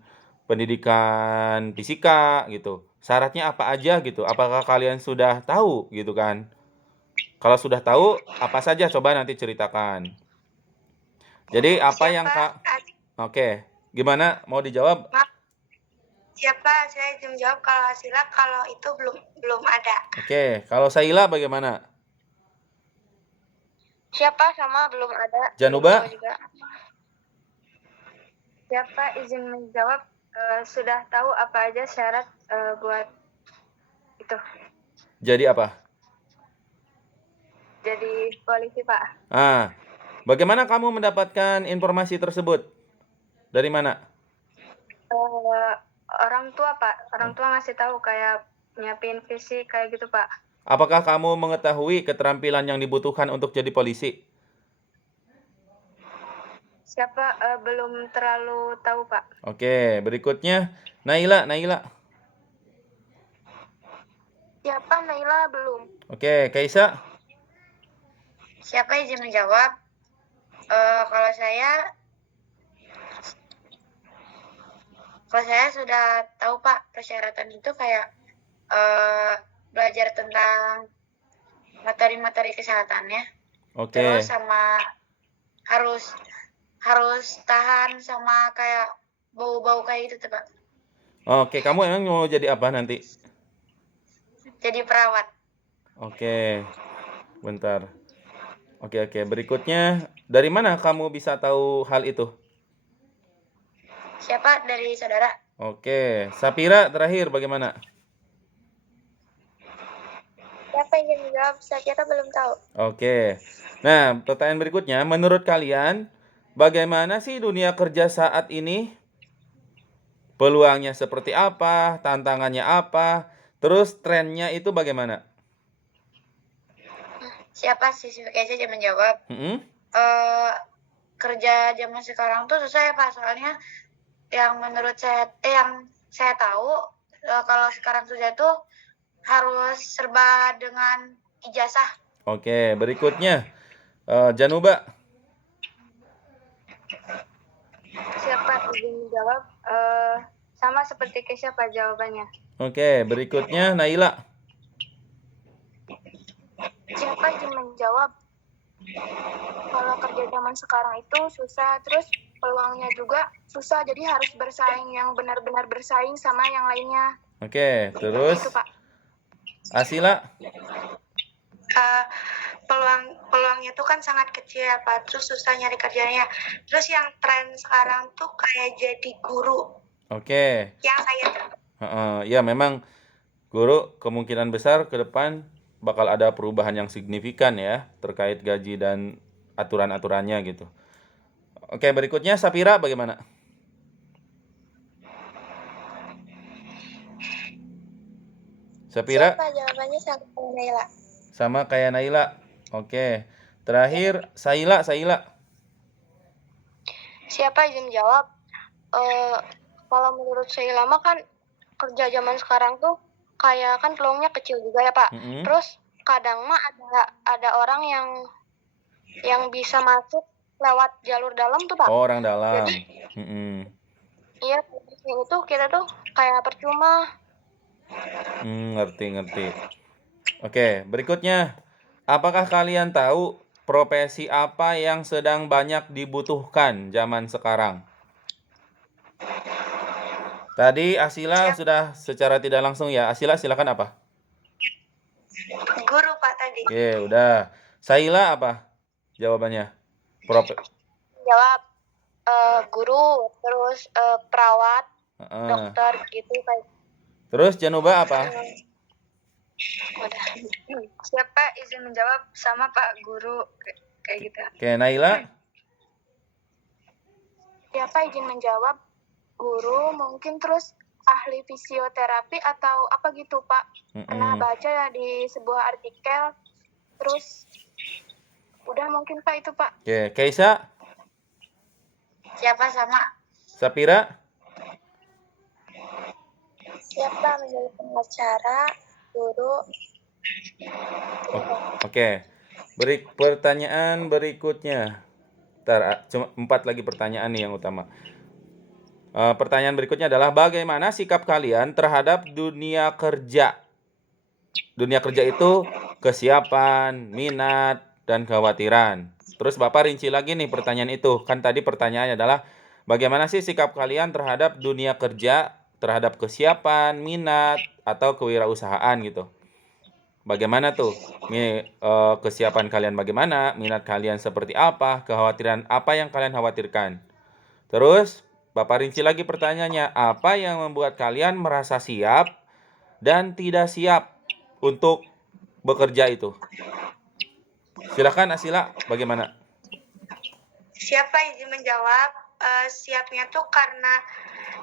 pendidikan fisika gitu. Syaratnya apa aja gitu? Apakah kalian sudah tahu gitu kan? Kalau sudah tahu, apa saja coba nanti ceritakan. Jadi apa yang Oke, gimana? Mau dijawab? Siapa? Saya izin jawab kalau Asila, kalau itu belum ada. Oke, kalau Saila bagaimana? Siapa sama belum ada. Januba? Siapa izin menjawab? Sudah tahu apa aja syarat buat itu. Jadi apa? Jadi polisi Pak. Bagaimana kamu mendapatkan informasi tersebut? Dari mana? Orang tua Pak. Orang tua ngasih tahu kayak nyiapin fisik kayak gitu Pak. Apakah kamu mengetahui keterampilan yang dibutuhkan untuk jadi polisi? Siapa belum terlalu tahu Pak. Oke, berikutnya Naila. Siapa? Naila belum. Oke, Kaisa. Siapa izin menjawab? Kalau saya sudah tahu Pak, persyaratan itu kayak belajar tentang materi-materi kesehatannya. Oke. Terus sama harus tahan sama kayak bau-bau kayak gitu tuh Pak. Oke, kamu emang mau jadi apa nanti? Jadi perawat. Oke. Bentar. Oke, berikutnya, dari mana kamu bisa tahu hal itu? Siapa? Dari saudara. Oke, Sapira terakhir bagaimana? Siapa izin menjawab? Kita belum tahu. Oke. Nah, pertanyaan berikutnya, menurut kalian bagaimana sih dunia kerja saat ini? Peluangnya seperti apa? Tantangannya apa? Terus trennya itu bagaimana? Siapa sih aja yang menjawab? Mm-mm. Kerja zaman sekarang tuh susah ya Pak, soalnya yang menurut yang saya tahu kalau sekarang kerja tuh harus serba dengan ijazah. Oke, berikutnya Januba. Siapa izin menjawab? Sama seperti ke siapa jawabannya? Oke, berikutnya Naila. Siapa izin menjawab? Kalau kerja zaman sekarang itu susah, terus peluangnya juga susah, jadi harus bersaing yang benar-benar bersaing sama yang lainnya. Oke, terus Itu Pak. Asila. Peluangnya tuh kan sangat kecil ya Pak, terus susah nyari kerjanya. Terus yang tren sekarang tuh kayak jadi guru. Oke. Ya kayak Ya memang guru kemungkinan besar ke depan bakal ada perubahan yang signifikan ya terkait gaji dan aturan-aturannya gitu. Oke, berikutnya Sapira bagaimana? Sapira siapa jawabannya sama Naila. sama kayak Naila. Oke. Terakhir Saila. Siapa izin jawab? Kalau menurut saya lama kan kerja zaman sekarang tuh kayak kan peluangnya kecil juga ya Pak. Mm-mm. Terus kadang mah ada orang yang bisa masuk lewat jalur dalam tuh Pak. Oh, orang dalam. Jadi Mm-mm. iya itu kita tuh kayak percuma. Ngerti. Oke, berikutnya. Apakah kalian tahu profesi apa yang sedang banyak dibutuhkan zaman sekarang? Tadi Asila sudah secara tidak langsung ya. Asila silakan apa? Guru Pak tadi. Oke, udah. Saila apa jawabannya? Jawab guru, terus perawat, Heeh. dokter gitu kayak. Terus Januba apa? Udah. Siapa izin menjawab sama Pak Guru kayak gitu. Oke, Naila. Siapa izin menjawab? Guru mungkin, terus ahli fisioterapi atau apa gitu Pak. Pernah baca ya di sebuah artikel. Terus udah mungkin Pak itu Pak. Oke, Keisa. Siapa sama? Sapira. Siapa menjadi pengacara, guru? Oke. Pertanyaan berikutnya. Cuma 4 lagi pertanyaan nih yang utama. Pertanyaan berikutnya adalah bagaimana sikap kalian terhadap dunia kerja? Dunia kerja itu kesiapan, minat, dan kekhawatiran. Terus Bapak rinci lagi nih pertanyaan itu. Kan tadi pertanyaannya adalah bagaimana sih sikap kalian terhadap dunia kerja, terhadap kesiapan, minat, atau kewirausahaan gitu. Bagaimana tuh? Kesiapan kalian bagaimana? Minat kalian seperti apa? Kekhawatiran apa yang kalian khawatirkan? Terus Bapak rinci lagi pertanyaannya, apa yang membuat kalian merasa siap dan tidak siap untuk bekerja itu? Silakan Asila, bagaimana? Siapa izin menjawab? Siapnya tuh karena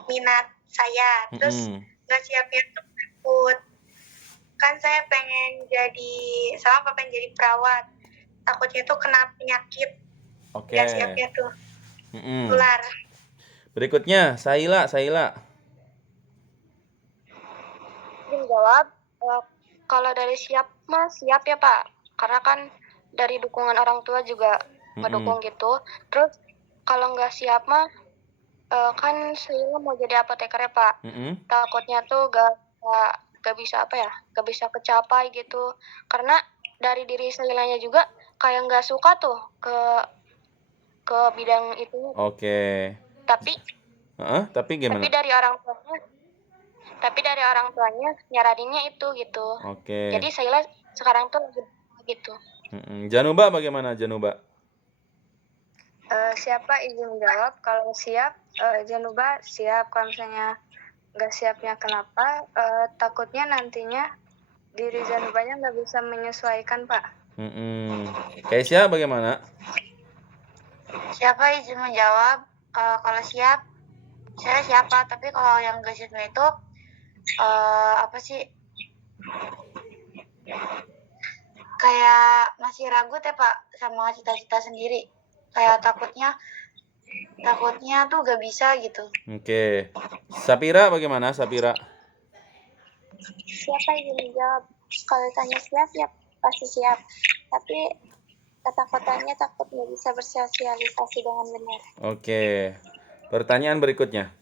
minat saya, terus nggak siapnya tuh takut. Kan saya pengen jadi perawat. Takutnya tuh kena penyakit. Oke. Nggak siapnya tuh tular. Berikutnya, Saila. Izin jawab, kalau dari siap siap ya Pak, karena kan dari dukungan orang tua juga mendukung gitu. Terus kalau nggak siap kan saya mau jadi apoteker ya Pak. Takutnya tuh gak bisa gak bisa kecapai gitu, karena dari diri Sailanya juga kayak nggak suka tuh ke bidang itu. Oke. Tapi gimana? Tapi dari orang tuanya nyaraninnya itu gitu. Oke. Jadi Saila sekarang tuh gitu. Januba bagaimana Januba? Siapa izin jawab? Kalau siap, Januba siap. Kalau misalnya nggak siapnya kenapa? Takutnya nantinya diri Janubanya nggak bisa menyesuaikan, Pak. Keisha bagaimana? Siapa izin menjawab? Kalau siap, saya siapa. Tapi kalau yang nggak siap itu apa sih? Kayak masih ragu teh Pak sama cita-cita sendiri. Kayak takutnya tuh gak bisa gitu. Oke. Sapira bagaimana Sapira? Siapa izin menjawab? Kalau tanya siap, ya pasti siap. Tapi ketakutannya takut nggak bisa bersosialisasi dengan benar. Oke. Pertanyaan berikutnya.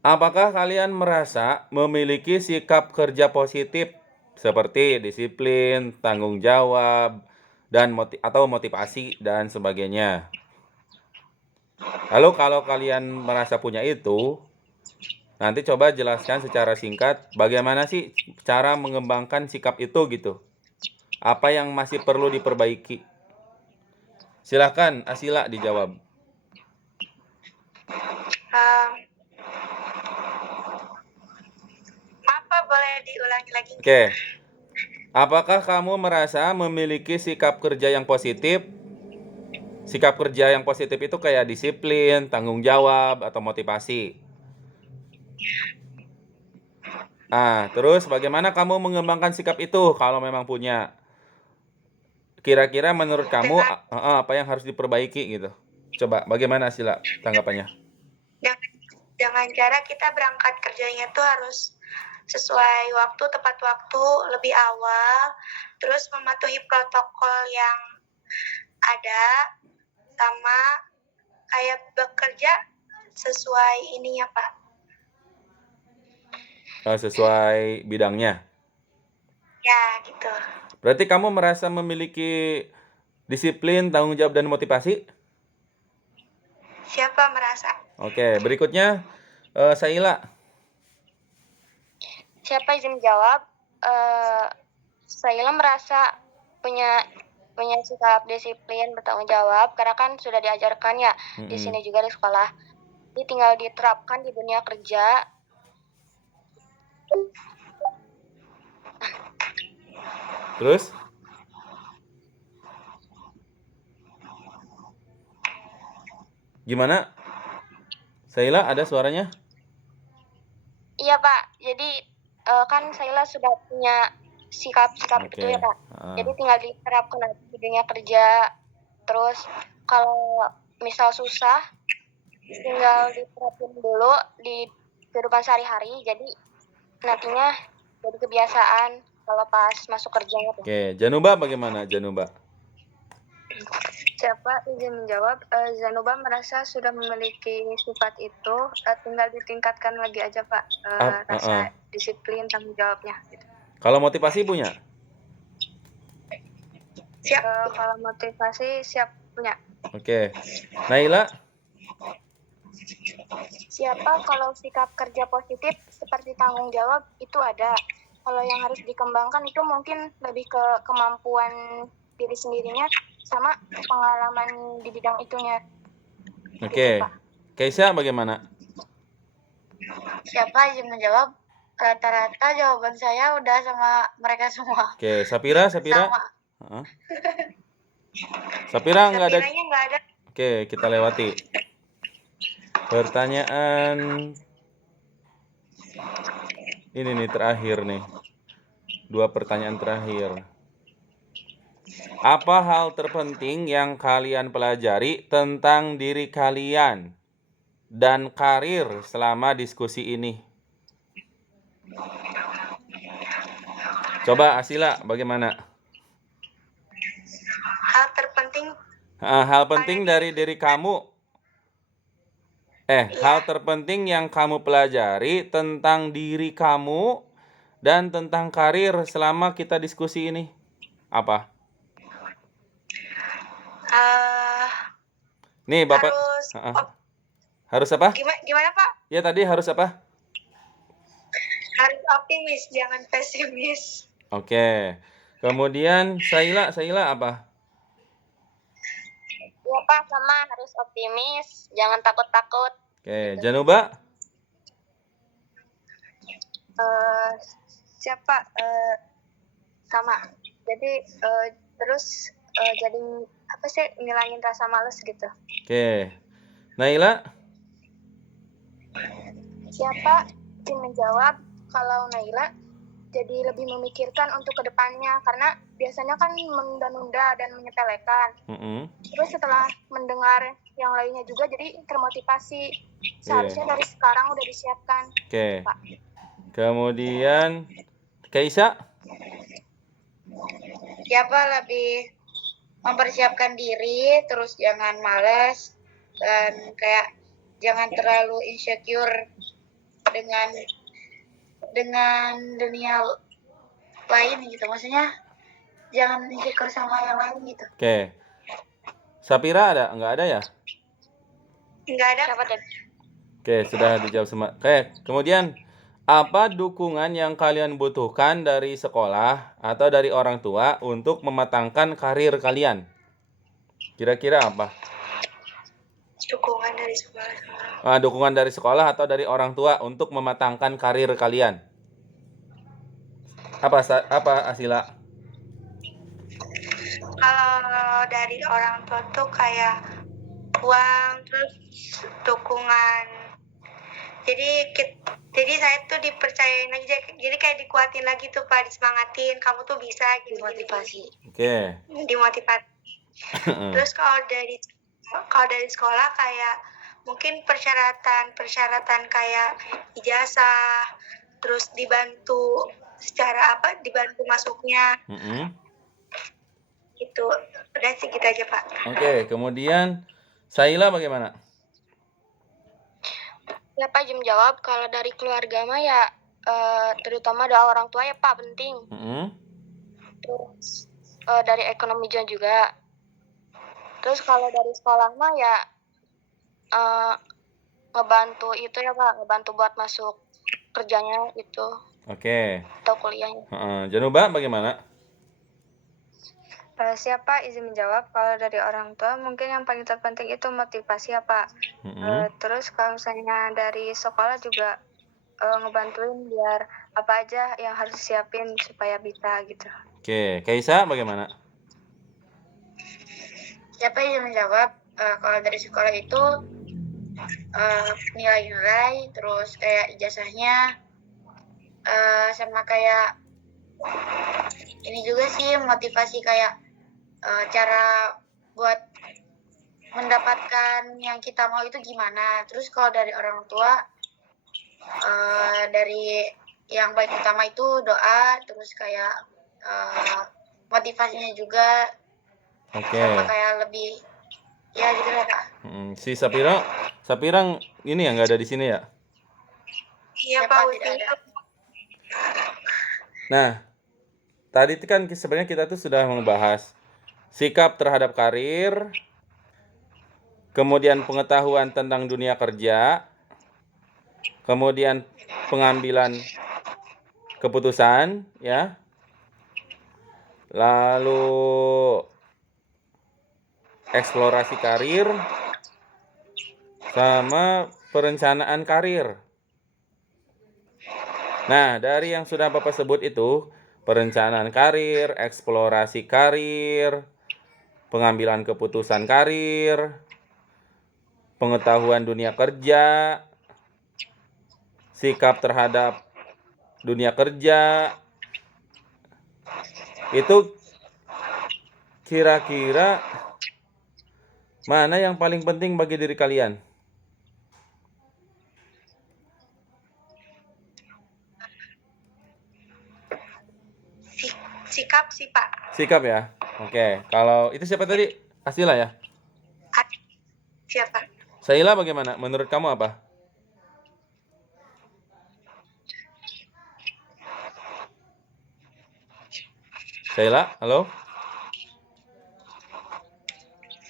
Apakah kalian merasa memiliki sikap kerja positif seperti disiplin, tanggung jawab, dan atau motivasi dan sebagainya? Lalu kalau kalian merasa punya itu, nanti coba jelaskan secara singkat bagaimana sih cara mengembangkan sikap itu gitu. Apa yang masih perlu diperbaiki? Silakan Asila dijawab. Apa boleh diulangi lagi? Oke. Apakah kamu merasa memiliki sikap kerja yang positif? Sikap kerja yang positif itu kayak disiplin, tanggung jawab, atau motivasi. Terus bagaimana kamu mengembangkan sikap itu kalau memang punya? Kira-kira menurut kamu apa yang harus diperbaiki gitu? Coba bagaimana Sila tanggapannya? Dengan cara kita berangkat kerjanya tuh harus sesuai waktu, tepat waktu, lebih awal, terus mematuhi protokol yang ada, sama kayak bekerja sesuai ininya Pak. Sesuai bidangnya. Ya gitu. Berarti kamu merasa memiliki disiplin, tanggung jawab, dan motivasi? Siapa merasa? Oke, berikutnya Saila. Siapa izin menjawab? Saila merasa punya sikap disiplin, bertanggung jawab, karena kan sudah diajarkan ya di sini juga di sekolah. Jadi tinggal diterapkan di dunia kerja. Terus? Gimana? Saila ada suaranya? Iya Pak, jadi kan Saila sudah punya sikap-sikap itu ya Pak. Jadi tinggal diterapkan di dunia kerja. Terus kalau misal susah, tinggal diterapin dulu di kehidupan sehari-hari. Jadi nantinya jadi kebiasaan kalau pas masuk kerjanya. Oke, Januba bagaimana Januba? Siapa izin menjawab? Zanuba merasa sudah memiliki sifat itu, tinggal ditingkatkan lagi aja Pak, rasa disiplin, tanggung jawabnya. Gitu. Kalau motivasi punya? Siap. Kalau motivasi siap punya. Oke. Naila? Siapa kalau sikap kerja positif seperti tanggung jawab itu ada. Kalau yang harus dikembangkan itu mungkin lebih ke kemampuan diri sendirinya sama pengalaman di bidang itunya. Oke. Keisha bagaimana? Siapa izin menjawab? Rata-rata jawaban saya udah sama mereka semua. Oke, Sapira? Sama. Sapira nggak ada. Sapiranya nggak ada. Oke, kita lewati. Pertanyaan ini nih terakhir nih. 2 pertanyaan terakhir. Apa hal terpenting yang kalian pelajari tentang diri kalian dan karir selama diskusi ini? Coba Asila bagaimana? Hal terpenting. Hal penting dari diri kamu. Hal terpenting yang kamu pelajari tentang diri kamu dan tentang karir selama kita diskusi ini. Apa? Nih Bapak. Harus apa? Gimana Pak? Ya tadi harus apa? Harus optimis, jangan pesimis. Oke. Kemudian Saila apa? Ya Pak, sama harus optimis, jangan takut-takut. Oke, Januba? Siapa sama. Jadi terus jadi apa sih ngilangin rasa males gitu. Oke. Naila? Siapa yang menjawab kalau Naila jadi lebih memikirkan untuk kedepannya karena biasanya kan menunda-nunda dan menyepelekan. Terus setelah mendengar yang lainnya juga jadi termotivasi. Seharusnya dari sekarang udah disiapkan. Oke. Pak. Kemudian Kaisa? Siapa lebih mempersiapkan diri, terus jangan malas dan kayak jangan terlalu insecure dengan dunia lain gitu. Maksudnya jangan insecure sama yang lain gitu. Oke. Sapira ada? Enggak ada ya? Enggak ada. Siapa tadi? Oke, sudah dijawab semua. Oke, kemudian apa dukungan yang kalian butuhkan dari sekolah atau dari orang tua untuk mematangkan karir kalian? Kira-kira apa? Dukungan dari sekolah. Dukungan dari sekolah atau dari orang tua untuk mematangkan karir kalian? Apa Asila? Kalau dari orang tua tuh kayak uang, terus dukungan. Jadi saya tuh dipercayain lagi, jadi kayak dikuatin lagi tuh Pak, disemangatin, kamu tuh bisa gitu. Dimotivasi. Oke. Dimotivasi. Terus kalau dari sekolah kayak mungkin persyaratan kayak ijazah, terus dibantu dibantu masuknya. Gitu. Udah sih gitu aja Pak. Oke, kemudian Saila bagaimana? Ya Pak, Jum jawab kalau dari keluarga mah ya terutama doa orang tua ya Pak penting. Terus dari ekonomi juga. Terus kalau dari sekolah mah ya ngebantu itu ya Pak, ngebantu buat masuk kerjanya itu. Oke. Atau kuliahnya. Januba bagaimana? Siapa izin menjawab? Kalau dari orang tua mungkin yang paling terpenting itu motivasi ya Pak. Terus kalau misalnya dari sekolah juga ngebantuin biar apa aja yang harus siapin supaya bisa gitu. Oke, Kaisa bagaimana? Siapa yang menjawab? Kalau dari sekolah itu nilai-nilai, terus kayak ijazahnya, sama kayak ini juga sih motivasi kayak cara buat mendapatkan yang kita mau itu gimana. Terus kalau dari orang tua, dari yang paling utama itu doa, terus kayak motivasinya juga. Oke. Sama kayak lebih ya gitu lah Kak. Si Sapira ini ya nggak ada di sini ya? Iya Pak, tidak ada. Nah, tadi kan sebenarnya kita tuh sudah membahas sikap terhadap karir, kemudian pengetahuan tentang dunia kerja, kemudian pengambilan keputusan, ya. Lalu eksplorasi karir sama perencanaan karir. Nah, dari yang sudah Bapak sebut itu, perencanaan karir, eksplorasi karir, pengambilan keputusan karir, pengetahuan dunia kerja, sikap terhadap dunia kerja, itu kira-kira mana yang paling penting bagi diri kalian? Sikap sih Pak. Sikap ya? Oke, kalau itu siapa tadi? Asila ya? Siapa? Saila bagaimana? Menurut kamu apa? Saila, halo?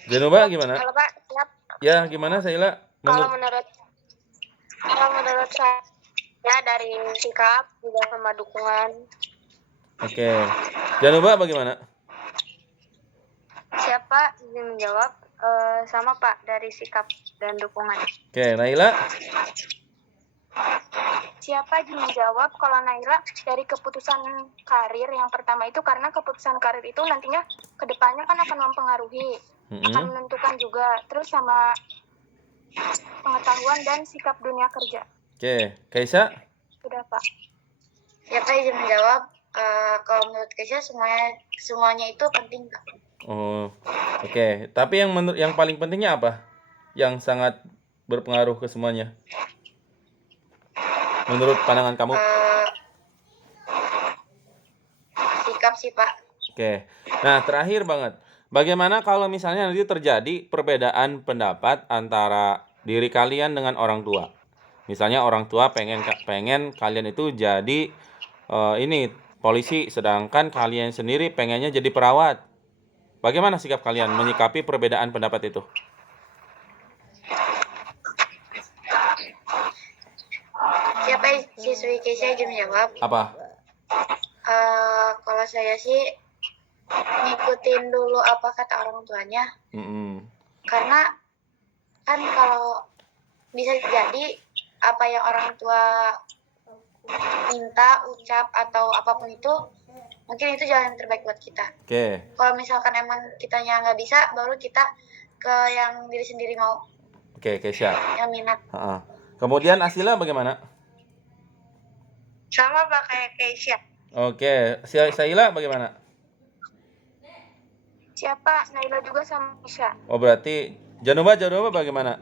Januba gimana? Halo Pak, siap. Ya, gimana Saila? Kalau menurut saya dari sikap juga sama dukungan. Oke. Januba bagaimana? Siapa izin menjawab? Sama Pak, dari sikap dan dukungan. Oke, Naila? Siapa izin menjawab? Kalau Naila dari keputusan karir yang pertama itu, karena keputusan karir itu nantinya kedepannya kan akan mempengaruhi, akan menentukan juga. Terus sama pengetahuan dan sikap dunia kerja. Oke, Kaisa? Sudah Pak. Siapa izin menjawab? Kalau menurut Keisha semuanya itu penting, Kak. Oh, oke. Tapi yang paling pentingnya apa? Yang sangat berpengaruh ke semuanya. Menurut pandangan kamu? Sikap sih, Pak. Oke. Nah, terakhir banget. Bagaimana kalau misalnya nanti terjadi perbedaan pendapat antara diri kalian dengan orang tua? Misalnya orang tua pengen kalian itu jadi ini polisi, sedangkan kalian sendiri pengennya jadi perawat. Bagaimana sikap kalian menyikapi perbedaan pendapat itu? Siapa siswi Keisha izin menjawab? Apa? Kalau saya sih ngikutin dulu apa kata orang tuanya. Karena kan kalau bisa jadi apa yang orang tua minta, ucap atau apapun itu, mungkin itu jalan yang terbaik buat kita. Oke. Kalau misalkan emang kitanya nggak bisa, baru kita ke yang diri sendiri mau. Oke, Keisha. Yang minat. Kemudian Asila bagaimana? Sama Pak kayak Keisha. Oke, Saila bagaimana? Siapa? Naila juga sama Keisha. Oh, berarti Januba bagaimana?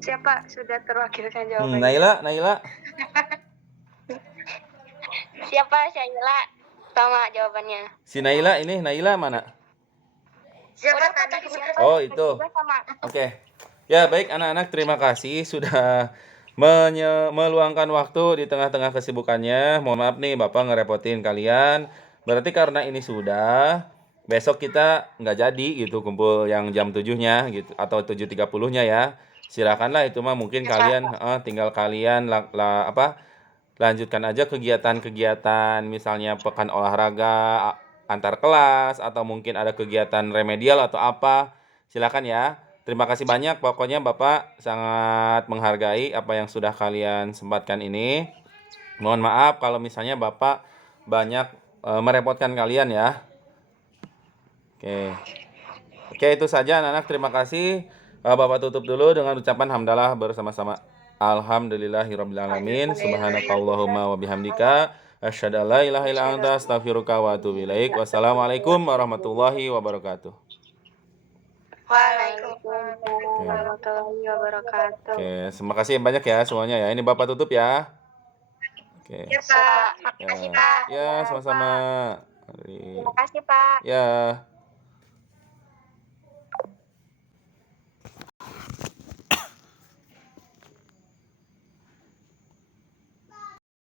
Siapa? Sudah terwakilkan jawabannya. Naila? Siapa? Syaila. Sama jawabannya. Si Naila mana? Siapa tadi? Oh, itu. Oke. Ya, baik anak-anak, terima kasih sudah meluangkan waktu di tengah-tengah kesibukannya. Mohon maaf nih Bapak ngerepotin kalian. Berarti karena ini sudah, besok kita nggak jadi gitu kumpul yang jam 7-nya gitu atau 7.30-nya ya. Silakanlah itu mah mungkin kalian tinggal kalian lanjutkan aja kegiatan-kegiatan misalnya pekan olahraga antar kelas atau mungkin ada kegiatan remedial atau apa. Silakan ya. Terima kasih banyak, pokoknya Bapak sangat menghargai apa yang sudah kalian sempatkan ini. Mohon maaf kalau misalnya Bapak banyak merepotkan kalian ya. Oke, itu saja anak-anak, terima kasih. Bapak tutup dulu dengan ucapan hamdalah bersama-sama. Alhamdulillahirrabbilalamin. Subhanakallahumma wa bihamdika asyhadu an la ilaha illa anta astaghfiruka wa atubu ilaik. Wassalamualaikum warahmatullahi wabarakatuh. Waalaikumsalam warahmatullahi wabarakatuh. Oke, terima kasih banyak ya semuanya ya. Ini Bapak tutup ya. Oke. Ya Pak. Ya, sama-sama. Terima kasih Pak. Ya.